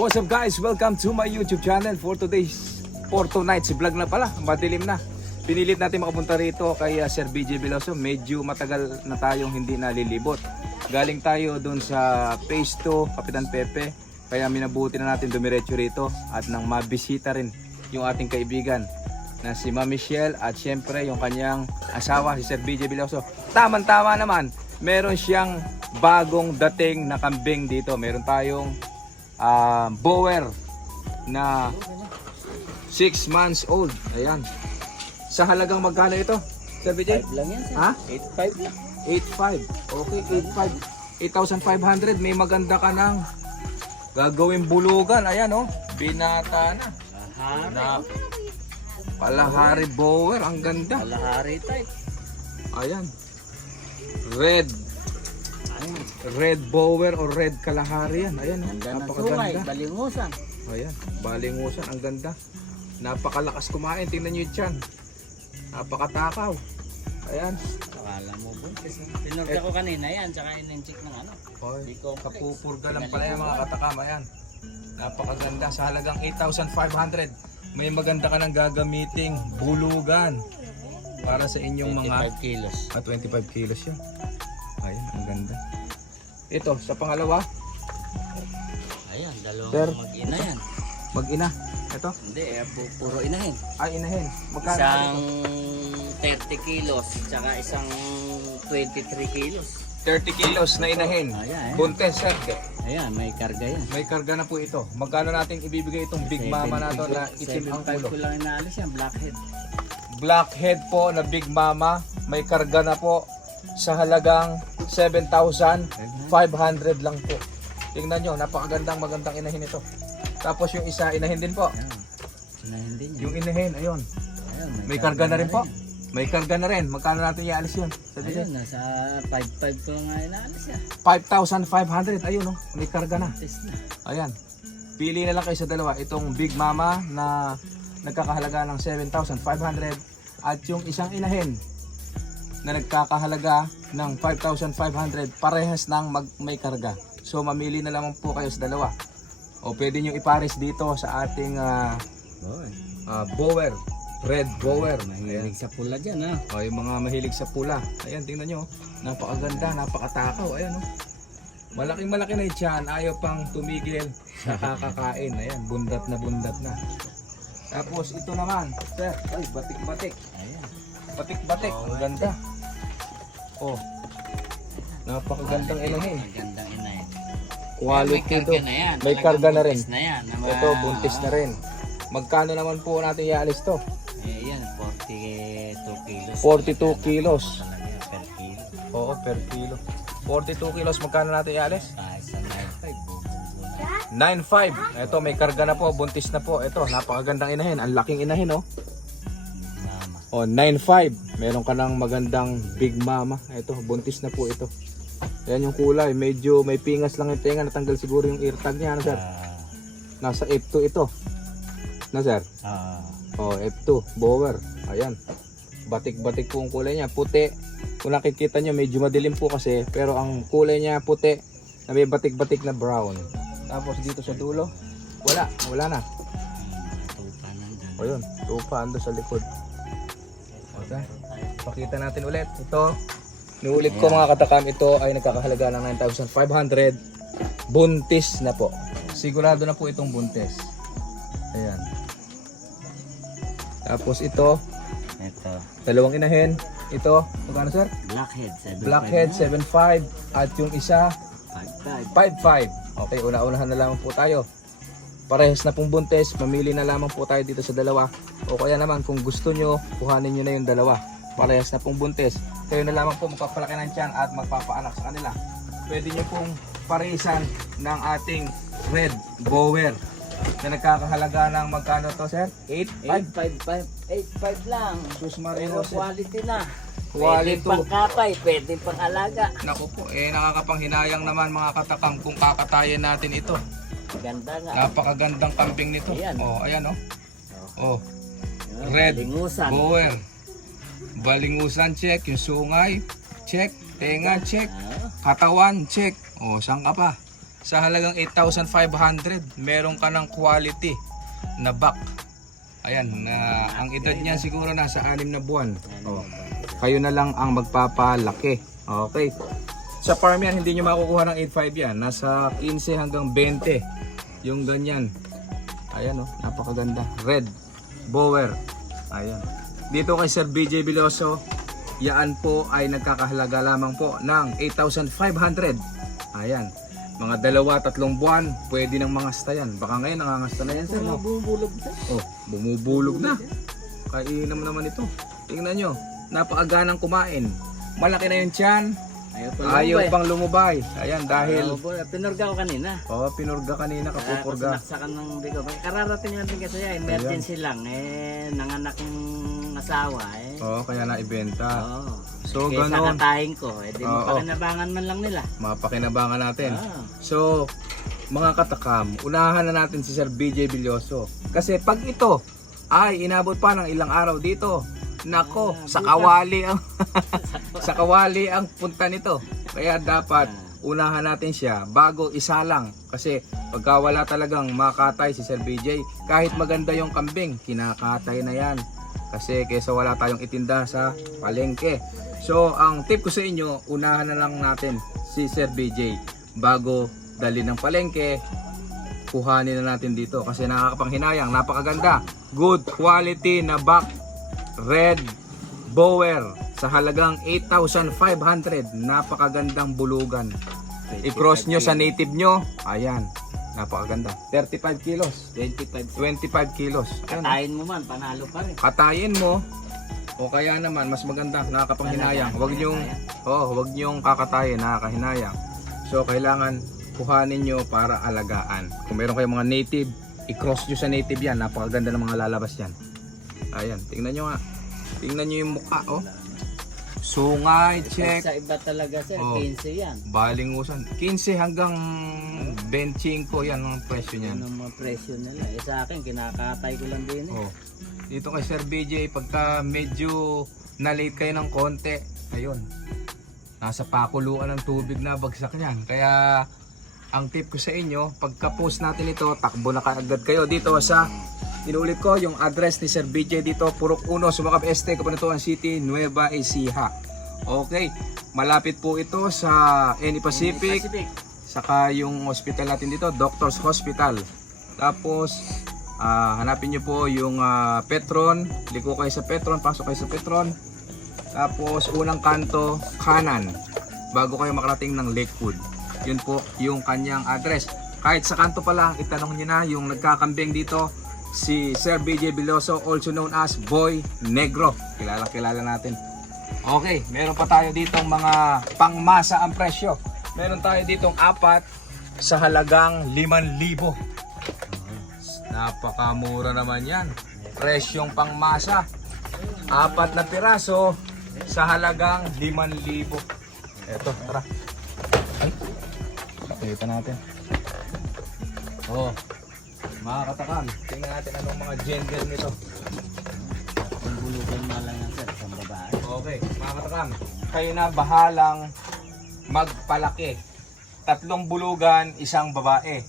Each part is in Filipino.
What's up guys? Welcome to my YouTube channel for tonight's vlog na pala. Madilim na. Pinilit natin makapunta rito kay Sir BJ Veloso. Medyo matagal na tayong hindi nalilibot. Galing tayo doon sa Phase 2, Kapitan Pepe. Kaya minabuti na natin dumiretso rito at nang mabisita rin yung ating kaibigan na si Ma'am Michelle at syempre yung kanyang asawa si Sir BJ Veloso. Tama naman, meron siyang bagong dating na kambing dito. Meron tayong Boer na 6 months old. Ayan. Sa halagang magkano ito, Sir BJ? 5 lang yan, sir. Ha? 8.5 lang. 8.5. Okay, 8.5. 8,500. May maganda ka ng gagawin bulugan. Ayan oh. Binata na. Na Kalahari Boer. Ang ganda. Kalahari type. Ayan. Red Boer o Red Kalahari yan. Ayan, Ganda ng napakaganda. sungay, balingusan. Ayan, balingusan. Ang ganda. Napakalakas kumain. Tingnan nyo yung tiyan. Napakatakaw. Ayan. Akala mo buntis. Pinurga ko kanina yan, tsaka in-check ng ano. Oy, B-complex. kapupurga lang pala yung mga katakam. Ayan. Napakaganda. Sa halagang 8,500. May maganda ka ng gagamiting bulugan para sa inyong mga 25 kilos. 25 kilos yun. Ayan, ang ganda. Ito, sa pangalawa, Ayan, Sir. dalawang mag-ina yan. mag-ina. Ito, Hindi, puro inahin. ay inahin. Magkano Isang ito? 30 kilos, tsaka isang 23 kilos. 30 kilos na inahin. Ayan, Buntes, sir. ayan, may karga yan. May karga na po ito. Magkano natin ibibigay itong Big Mama na to na itim ang 7.5 ulo? ko lang inaalis yan, blackhead. Blackhead po na Big Mama. May karga na po sa halagang 7,500 lang po. Tingnan nyo, magandang inahin ito. Tapos yung isa, inahin din po. Ayan, inahin din yan. Yung inahin, ayun. Ayan, May karga na rin po. yan. May karga na rin. Magkano natin ialis yun? Sabi Ayun, nasa 5.5 ko nga inaalis yan. 5,500. Ayun oh, may karga na. Test na. Ayan. Pili na lang kayo sa dalawa. Itong Big Mama na nagkakahalaga ng 7,500 at yung isang inahin na nagkakahalaga ng 5,500. Parehas ng may karga. So mamili na lamang po kayo sa dalawa. O pwede nyo ipares dito sa ating Boer. Red Boer. Mahilig sa pula dyan, ha? O, yung mga mahilig sa pula. Ayan, tingnan nyo. Napakaganda, napakatakaw. Ayan, oh. Malaking na yung tiyan. Ayaw pang tumigil sa kakakain. Ayan, bundat na. Tapos, ito naman. Sir, ay, batik-batik. Ayan. Batik-batik. Ang ganda. Oh. Napakagandang inahin. Magandang inahin. Quality ito. na yan. May Talagang karga na rin. buntis na yan. Ito, buntis na rin. Magkano naman po natin ialis to? Yan, 42 kilos. 42 kilos. Talaga, per kilo. Oo, per kilo. 42 kilos, magkano natin ialis? Sa 9.5, bubunggo na. 9.5. Ito, may karga na po, buntis na po. Ito, napakagandang inahin. Ang laking inahin, oh. Mama. Oh, 9.5. Meron ka ng magandang Big Mama. Ito, buntis na po ito. Yan yung kulay. Medyo may pingas lang yung tenga. Natanggal siguro yung ear tag niya, ano, sir? Nasa F2 ito. Na, sir? Oh, F2. Boer. Ayan. Batik-batik po ang kulay niya. Puti. Kung nakikita nyo, medyo madilim po kasi. Pero ang kulay niya puti. Na may batik-batik na brown. Tapos dito sa dulo, wala na. Tupa nandun. O yun, tupa ando sa likod. Okay. Pakita natin ulit. Ito, niulit ko mga katakam, ito ay nagkakahalaga ng 9,500. Buntis na po. Sigurado na po itong buntis. Ayan. Tapos ito, Ito, dalawang inahin. Ito, magkano sir? blackhead. 7.5 Blackhead, na. 7.5. At yung isa, 5.5. 5.5. Okay, una-unahan na lamang po tayo. Parehas na pong buntis, mamili na lamang po tayo dito sa dalawa. O kaya naman kung gusto nyo, kuhanin nyo na yung dalawa. Parehas na pong buntis. Kayo na lamang po magpapalaki ng tiyan at magpapaanak sa kanila. Pwede nyo pong paresan ng ating Red Boer na nagkakahalaga ng magkano to sir? 8.5. 8.5 lang. Sus Pero Marino sir. quality na. Quality. Pwede pang kapay, pwede pang alaga. Naku po, nakakapanghinayang naman mga katakam kung kakatayin natin ito. Ganda nga. Napakagandang kambing nito. Ayan. Oh, ayan oh. Oh, Yan, Red balingusan. Boer. Balingusan check, yung sungay check, tenga check, Ah, katawan check. Oh, saan ka pa? sa halagang 8,500, meron ka ng quality na buck. Ayan, ang edad niya siguro nasa 6 na buwan. Oh. Kayo na lang ang magpapalaki. Okay. Sa farm yan, hindi nyo makukuha ng 8,500 yan. Nasa 15 hanggang 20. Yung ganyan. Ayan, oh, napakaganda. Red Bower. Ayan. Dito kay Sir BJ Biloso, yan po ay nagkakahalaga lamang po ng 8,500. Ayan. Mga 2-3 buwan, pwede ng mangasta yan. Baka ngayon nangangasta na yan, sir. No? Bumubulog na. Oh, bumubulog na. Kainam naman ito. Tingnan nyo, napakaganang kumain. Malaki na yung tiyan. Ayaw pang lumubay. Ayan, dahil... Pinurga ko kanina. Oh, pinurga kanina, kapupurga. Sinaksakan ng bigo. Kararating lang din kasi emergency lang. Nanganak yung asawa Oh, kaya naibenta. Oo. So, kaya ganon. sakatahin ko. Di mapakinabangan man lang nila. Mapakinabangan natin. Oo. So, mga katakam, unahan na natin si Sir BJ Biloso. Kasi pag ito ay inabot pa ng ilang araw dito, nako, sa kawali ang sa kawali ang punta nito. Kaya dapat unahan natin siya bago isa lang. Kasi pagka wala talagang makatay si Sir BJ, kahit maganda yung kambing, kinakatay na yan. Kasi kaysa wala tayong itinda sa palengke. So, ang tip ko sa inyo, unahan na lang natin si Sir BJ bago dali ng palengke. Kuhanin na natin dito kasi nakakapanghinayang, napakaganda. Good quality na buck Red Bower sa halagang 8,500. Napakagandang bulugan. I-cross nyo sa native nyo. Ayan, napakaganda. 35 kilos. 25 kilos. Ayan. Katayin mo man, panalo pa rin. Katayin mo o kaya naman mas maganda, nakakapanghinayang. Huwag nyong kakatayin, nakakahinayang. So kailangan kuhanin nyo para alagaan. Kung meron kayong mga native, i-cross nyo sa native yan. Napakaganda ng mga lalabas yan. Ayan, tingnan nyo nga. Tingnan nyo yung mukha, oh. Sungay, check. Sa iba talaga sir, Oh. 15 yan. Balingusan. 15 hanggang 25 yan ang presyo niyan. Yan ang mga presyo nila. Sa akin, kinakatay ko lang din Oh. Dito kay Sir BJ, pagka medyo na-late kayo ng konti, ayun. Nasa pakuluan ng tubig na bagsak niyan. Kaya ang tip ko sa inyo, pagka-post natin ito, takbo na kaagad kayo dito sa inuulit ko yung address ni Sir BJ dito, Purok 1, Sumakab Este, Cabanatuan City, Nueva Ecija. Okay, malapit po ito sa Any Pacific. Saka yung hospital natin dito, Doctors Hospital. Tapos hanapin nyo po yung Petron. Liko kayo sa Petron, pasok kayo sa Petron. Tapos unang kanto, kanan, bago kayo makarating ng Lakewood. Yun po yung kanyang address. Kahit sa kanto pa lang, itanong nyo na yung nagkakambing dito, si Sir BJ Biloso, also known as Boy Negro. Kilala natin. Okay, meron pa tayo ditong mga pangmasa ang presyo. Meron tayo ditong 4 sa halagang 5,000. Napakamura naman yan. Presyong pangmasa. 4 na piraso sa halagang 5,000. Eto, tara. Ay, nakita natin. Oh, mga katakam, tingnan natin anong mga gender nito. Ang bulugan na lang yan sir, sa babae. Okay, mga katakam, kayo na bahalang magpalaki. 3 bulugan, 1 babae.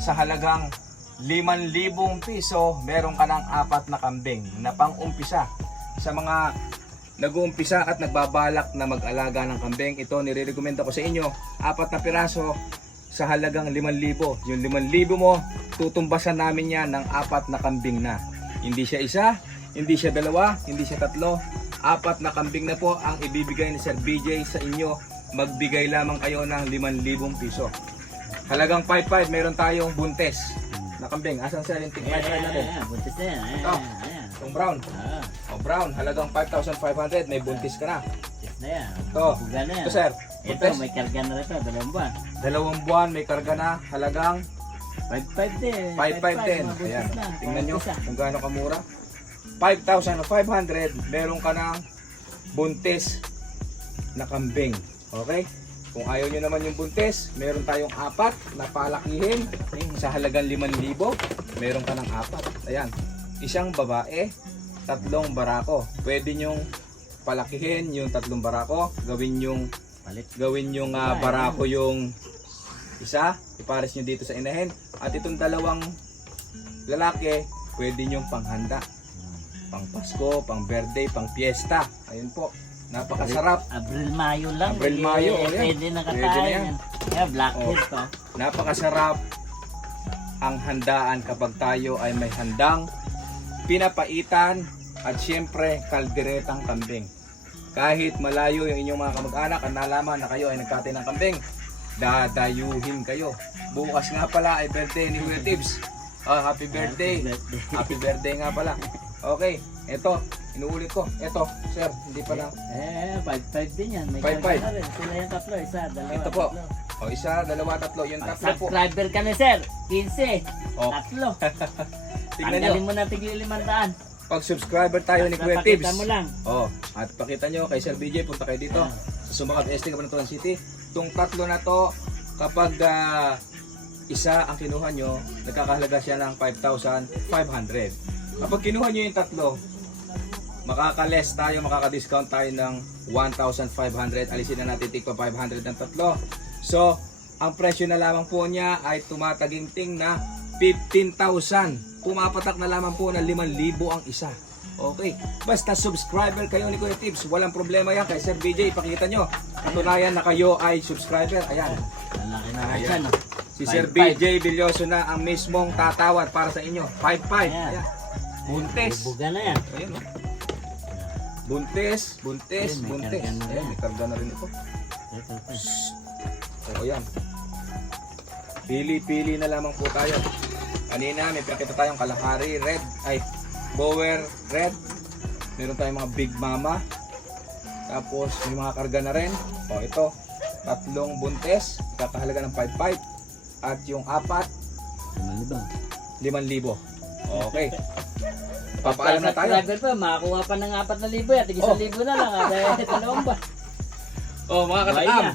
Sa halagang 5,000 piso, meron ka ng 4 na kambing na pang-umpisa. Sa mga nag-uumpisa at nagbabalak na mag-alaga ng kambing, ito nire-recommend ko sa inyo, 4 na piraso sa halagang 5,000. Yung 5,000 mo, tutumbasan namin yan ng 4 na kambing na. Hindi siya 1, hindi siya 2, hindi siya 3. 4 na kambing na po ang ibibigay ni Sir BJ sa inyo. Magbigay lamang kayo ng 5,000 piso. Halagang 5,500, meron tayong buntes na kambing. Asan sir yung 5,500 natin? Buntis na yan. Ito. Itong brown. O brown, halagang 5,500, may buntis ka na. Buntis na yan. Ito. Buga na yan. Ito sir, Ito, buntes. may karga na rin ito, 2 buwan. 2 buwan, may karga na, halagang 5,500 din. 5,500 din. mga buntis Ayan, na. tingnan nyo Buntis na. kung gaano kamura. 5,500, meron ka ng buntis na kambing. Okay? Kung ayaw nyo naman yung buntis, meron tayong 4 na palakihin sa halagang 5,000. Meron ka ng 4. Ayan. 1 babae, 3 barako. Pwede nyong palakihin yung 3 barako. Gawin yung Palit. barako yung Isa, ipares nyo dito sa inahin. At itong dalawang lalaki, pwede nyo panghanda. Pang Pasko, pang birthday, pang fiesta. Ayun po. Napakasarap. Abril-Mayo lang. Abril-Mayo, oh, yan. Pwede na Pwede na yan. katayin. Yeah, blackhead pa. Napakasarap ang handaan kapag tayo ay may handang pinapaitan at siyempre kalderetang kambing. Kahit malayo yung inyong mga kamag-anak at nalaman na kayo ay nagkatay ng kambing, dadayuhin kayo. Bukas nga pala ay birthday ni Kuya Tibbs. Happy birthday. Happy birthday nga pala. Okay, ito, inuulit ko. Ito, sir, hindi pa lang. 5-5 din yan. May 5-5. karga na rin. Sila yung tatlo, isa, dalawa, Ito po. tatlo. O, isa, dalawa, tatlo. Yung tatlo po. Subscriber ka na, sir. 15. Oh. Tatlo. Tignan nyo. Tanggalin mo na tigil 500. Pag subscriber tayo ni Kuya Papakita Tibbs. mo lang. Oh, at pakita nyo kay Sir BJ, punta kayo dito sa Sumbacab ST, Cabanatuan City. Itong tatlo na to, kapag isa ang kinuha nyo, nagkakahalaga siya ng 5,500. Kapag kinuha nyo yung tatlo, makaka-less tayo, makaka-discount tayo ng 1,500. Alisin na natin tigpa 500 ng tatlo. So, ang presyo na lamang po niya ay tumataginting na 15,000. Pumapatak na lamang po na 5,000 ang isa. Okay. Basta subscriber kayo ni Kuya Tibbs, walang problema yan. Kay Sir BJ, ipakita nyo. Katunayan na kayo ay subscriber. Ayan. Malaki na Ayan. siya, no? Si Sir 5-5. BJ Villoso na ang mismong tatawad para sa inyo. 5-5. Ayan. Ayan. Buntes. Buga na yan. Ayan, oh. Buntes, buntes, Ayan, may buntes. karga na Ayan, yan. may karga na rin ito. O, ayan. Pili-pili na lamang po tayo. Kanina, may pinakita tayong Kalahari Red, ay Bower Red. Meron tayong mga Big Mama. Tapos, may mga karga na rin. O, ito. Tatlong buntes, kakahalaga ng 5,500. At yung apat, 5,000. Okay. Papaalam na tayo. Subscriber pa, makakuha pa ng 4,000 at 1,000 na lang. Dahil dalawang ba? Oh, mga katakam.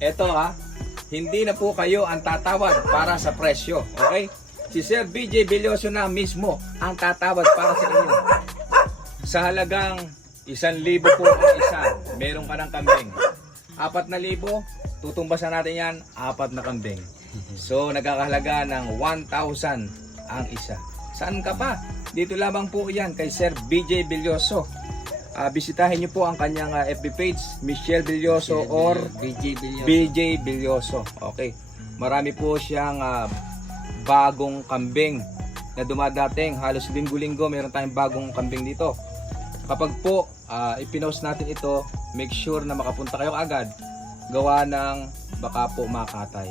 Ito ha, hindi na po kayo ang tatawad para sa presyo. Okay? Si Sir BJ Villoso na mismo ang tatawad para sa inyo. Sa halagang 1,000 po ang isa, meron ka ng kambing. 4,000, tutumbasan natin yan, 4 na kambing. So, nagkakahalaga ng 1,000 ang isa. Saan ka pa? Dito lamang po yan kay Sir BJ Villoso. Bisitahin niyo po ang kanyang FB page, Michelle Villoso or BJ Villoso. Okay. Marami po siyang bagong kambing na dumadating. Halos linggo-linggo meron tayong bagong kambing dito. Kapag po ipinost natin ito, make sure na makapunta kayo agad. Gawa ng baka po makatay.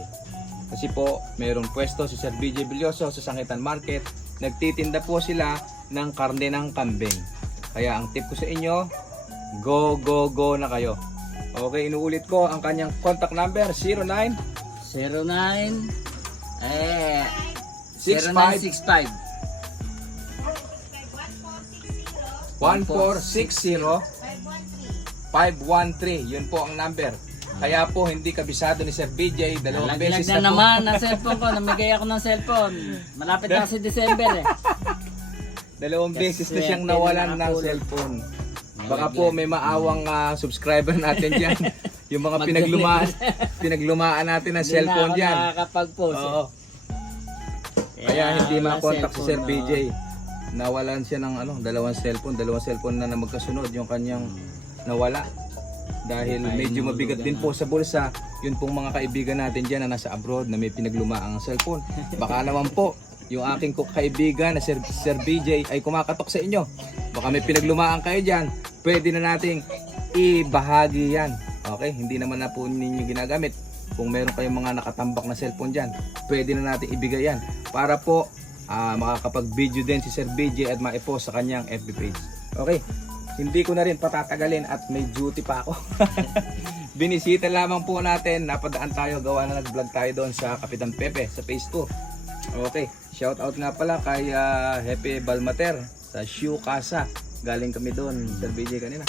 Kasi po, mayroong pwesto si Sir BJ Villoso sa Sangitan Market. Nagtitinda po sila ng karne ng kambing. Kaya ang tip ko sa inyo, go na kayo. Okay, inuulit ko ang kanyang contact number, 09 0965 1460 513. Yun po ang number. Kaya po hindi kabisado ni Sir BJ, dalawang beses na na po. naman ang cellphone ko. Namigay ako ng cellphone. Malapit na kasi December eh. Dalawang beses na siyang nawalan ng cellphone. Baka po may maawang subscriber natin dyan. Yung mga pinaglumaan natin ng cellphone dyan. Hindi na ako nakakapag-post. Oo. Kaya hindi makontak si Sir BJ. Nawalan siya ng dalawang cellphone na magkasunod yung kanyang nawala. Dahil medyo mabigat din po sa bulsa yun pong mga kaibigan natin dyan na nasa abroad na may pinaglumaang cellphone. Baka naman po yung aking kaibigan na Sir BJ ay kumakatok sa inyo. Baka may pinaglumaan kayo dyan, pwede na nating ibahagi yan. Okay, hindi naman na po ninyo ginagamit. Kung meron kayong mga nakatambak na cellphone dyan, pwede na natin ibigay yan para po makakapag-video din si Sir BJ at maipost sa kanyang FB page. Okay, hindi ko na rin patatagalin at may duty pa ako. Binisita lamang po natin, napadaan tayo, gawa na nag-vlog tayo doon sa Kapitan Pepe sa phase 2. Okay, shout out nga pala kay Hepe Balmater sa Shoe Casa. Galing kami doon, Sir BJ kanina.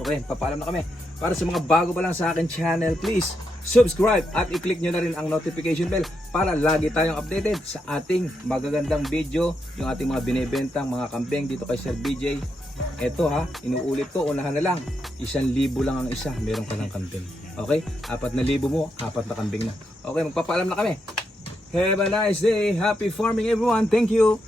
Okay, papaalam na kami. Para sa mga bago pa lang sa akin channel, please subscribe at i-click nyo na rin ang notification bell para lagi tayong updated sa ating magagandang video, yung ating mga binibentang mga kambing dito kay Sir BJ. Eto ha, inuulit ko, unahan na lang, 1,000 lang ang isa, meron ka ng kambing. Okay? 4,000 mo, 4 na kambing na. Okay, magpapaalam na kami. Have a nice day. Happy farming everyone. Thank you.